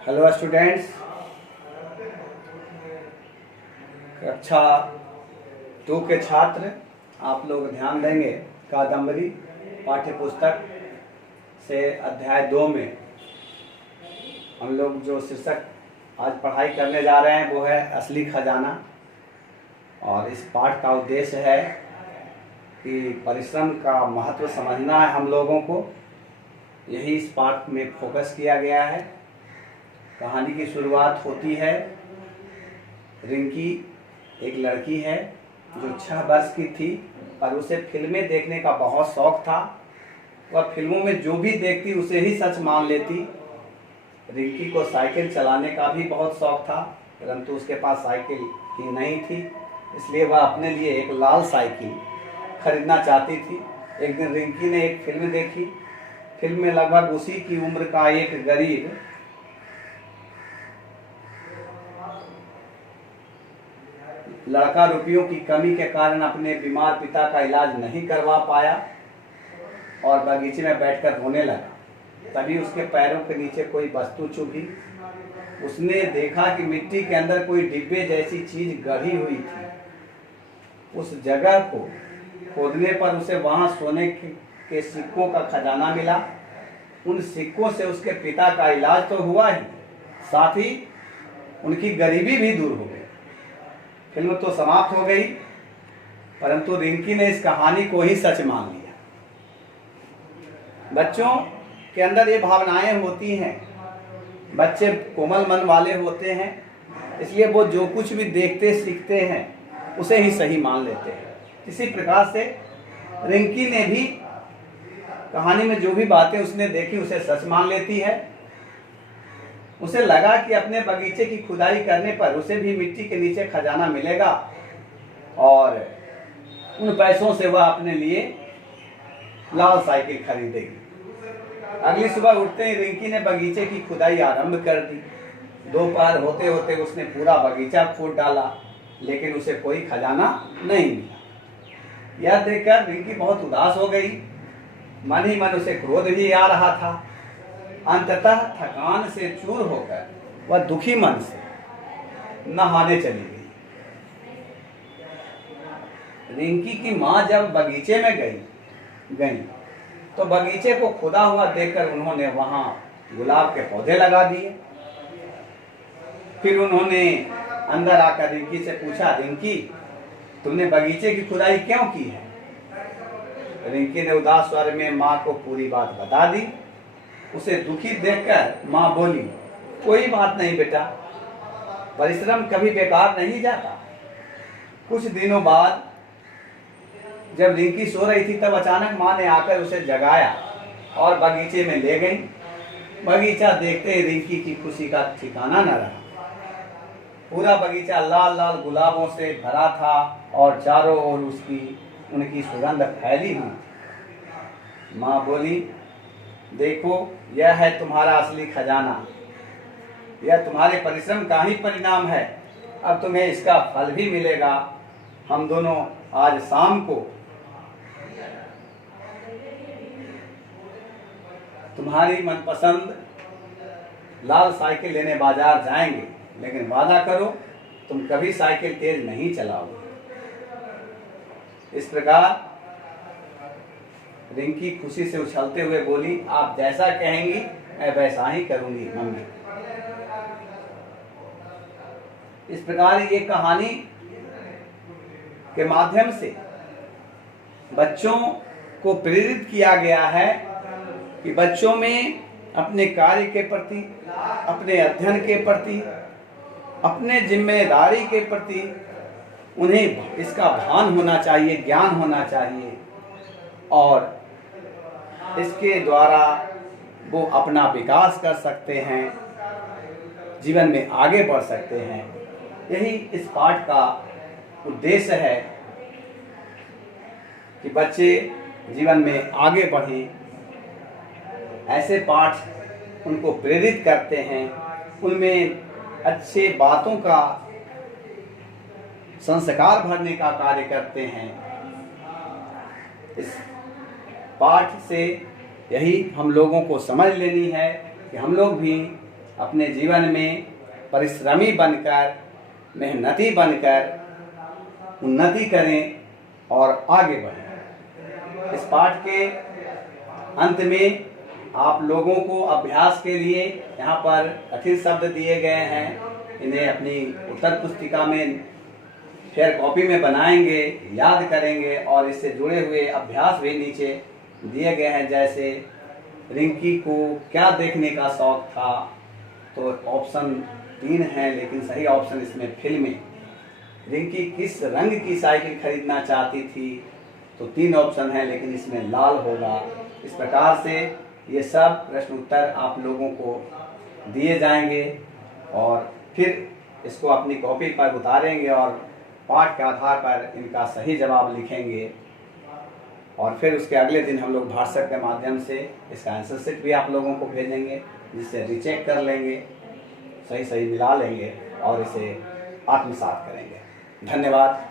Hello students, कक्षा 2 के छात्र, आप लोग ध्यान देंगे। कादम्बरी पाठ्य पुस्तक से अध्याय 2 में हम लोग जो शीर्षक आज पढ़ाई करने जा रहे हैं वो है असली खजाना। और इस पाठ का उद्देश्य है कि परिश्रम का महत्व समझना है हम लोगों को। यही इस पाठ में फोकस किया गया है। कहानी की शुरुआत होती है। रिंकी एक लड़की है जो 6 वर्ष की थी और उसे फिल्में देखने का बहुत शौक था। वह फिल्मों में जो भी देखती उसे ही सच मान लेती। रिंकी को साइकिल चलाने का भी बहुत शौक था, परंतु उसके पास साइकिल ही नहीं थी, इसलिए वह अपने लिए एक लाल साइकिल खरीदना चाहती थी। एक दिन रिंकी ने एक फिल्म देखी। फिल्म में लगभग उसी की उम्र का एक गरीब लड़का रुपयों की कमी के कारण अपने बीमार पिता का इलाज नहीं करवा पाया और बगीचे में बैठकर रोने लगा। तभी उसके पैरों के नीचे कोई वस्तु चुभी। उसने देखा कि मिट्टी के अंदर कोई डिब्बे जैसी चीज गढ़ी हुई थी। उस जगह को खोदने पर उसे वहां सोने के सिक्कों का खजाना मिला। उन सिक्कों से उसके पिता का इलाज तो हुआ ही, साथ ही उनकी गरीबी भी दूर हो गई। फिल्म तो समाप्त हो गई, परंतु रिंकी ने इस कहानी को ही सच मान लिया। बच्चों के अंदर ये भावनाएं होती हैं। बच्चे कोमल मन वाले होते हैं, इसलिए वो जो कुछ भी देखते सीखते हैं उसे ही सही मान लेते हैं। इसी प्रकार से रिंकी ने भी कहानी में जो भी बातें उसने देखी उसे सच मान लेती है। उसे लगा कि अपने बगीचे की खुदाई करने पर उसे भी मिट्टी के नीचे खजाना मिलेगा और उन पैसों से वह अपने लिए लाल साइकिल खरीदेगी। अगली सुबह उठते ही रिंकी ने बगीचे की खुदाई आरंभ कर दी। दोपहर होते होते उसने पूरा बगीचा खोद डाला, लेकिन उसे कोई खजाना नहीं मिला। यह देखकर रिंकी बहुत उदास हो गई। मन ही मन उसे क्रोध भी आ रहा था। अंततः थकान से चूर होकर वह दुखी मन से नहाने चली गई। रिंकी की माँ जब बगीचे में गई तो बगीचे को खुदा हुआ देखकर उन्होंने वहां गुलाब के पौधे लगा दिए। फिर उन्होंने अंदर आकर रिंकी से पूछा, रिंकी, तुमने बगीचे की खुदाई क्यों की है? रिंकी ने उदास स्वर में माँ को पूरी बात बता दी। उसे दुखी देखकर माँ बोली, कोई बात नहीं बेटा, परिश्रम कभी बेकार नहीं जाता। कुछ दिनों बाद जब रिंकी सो रही थी तब अचानक माँ ने आकर उसे जगाया और बगीचे में ले गई। बगीचा देखते ही रिंकी की खुशी का ठिकाना न रहा। पूरा बगीचा लाल लाल गुलाबों से भरा था और चारों ओर उनकी सुगंध फैली हुई थी। माँ बोली, देखो, यह है तुम्हारा असली खजाना। यह तुम्हारे परिश्रम का ही परिणाम है। अब तुम्हें इसका फल भी मिलेगा। हम दोनों आज शाम को तुम्हारी मनपसंद लाल साइकिल लेने बाजार जाएंगे, लेकिन वादा करो तुम कभी साइकिल तेज नहीं चलाओगे। इस प्रकार रिंकी खुशी से उछलते हुए बोली, आप जैसा कहेंगी मैं वैसा ही करूंगी मम्मी। इस प्रकार ये कहानी के माध्यम से बच्चों को प्रेरित किया गया है कि बच्चों में अपने कार्य के प्रति, अपने अध्ययन के प्रति, अपने जिम्मेदारी के प्रति उन्हें इसका भान होना चाहिए, ज्ञान होना चाहिए और इसके द्वारा वो अपना विकास कर सकते हैं, जीवन में आगे बढ़ सकते हैं। यही इस पाठ का उद्देश्य है कि बच्चे जीवन में आगे बढ़ें। ऐसे पाठ उनको प्रेरित करते हैं, उनमें अच्छे बातों का संस्कार भरने का कार्य करते हैं। इस पाठ से यही हम लोगों को समझ लेनी है कि हम लोग भी अपने जीवन में परिश्रमी बनकर, मेहनती बनकर उन्नति करें और आगे बढ़ें। इस पाठ के अंत में आप लोगों को अभ्यास के लिए यहाँ पर कठिन शब्द दिए गए हैं। इन्हें अपनी उत्तर पुस्तिका में फिर कॉपी में बनाएंगे, याद करेंगे और इससे जुड़े हुए अभ्यास भी नीचे दिए गए हैं। जैसे रिंकी को क्या देखने का शौक था, तो ऑप्शन 3 है, लेकिन सही ऑप्शन इसमें फिल्में। रिंकी किस रंग की साइकिल खरीदना चाहती थी, तो 3 ऑप्शन है, लेकिन इसमें लाल होगा। इस प्रकार से ये सब प्रश्न उत्तर आप लोगों को दिए जाएंगे और फिर इसको अपनी कॉपी पर उतारेंगे और पाठ के आधार पर इनका सही जवाब लिखेंगे। और फिर उसके अगले दिन हम लोग व्हाट्सएप के माध्यम से इसका आंसर शीट भी आप लोगों को भेजेंगे, जिससे रिचेक कर लेंगे, सही मिला लेंगे और इसे आत्मसात करेंगे। धन्यवाद।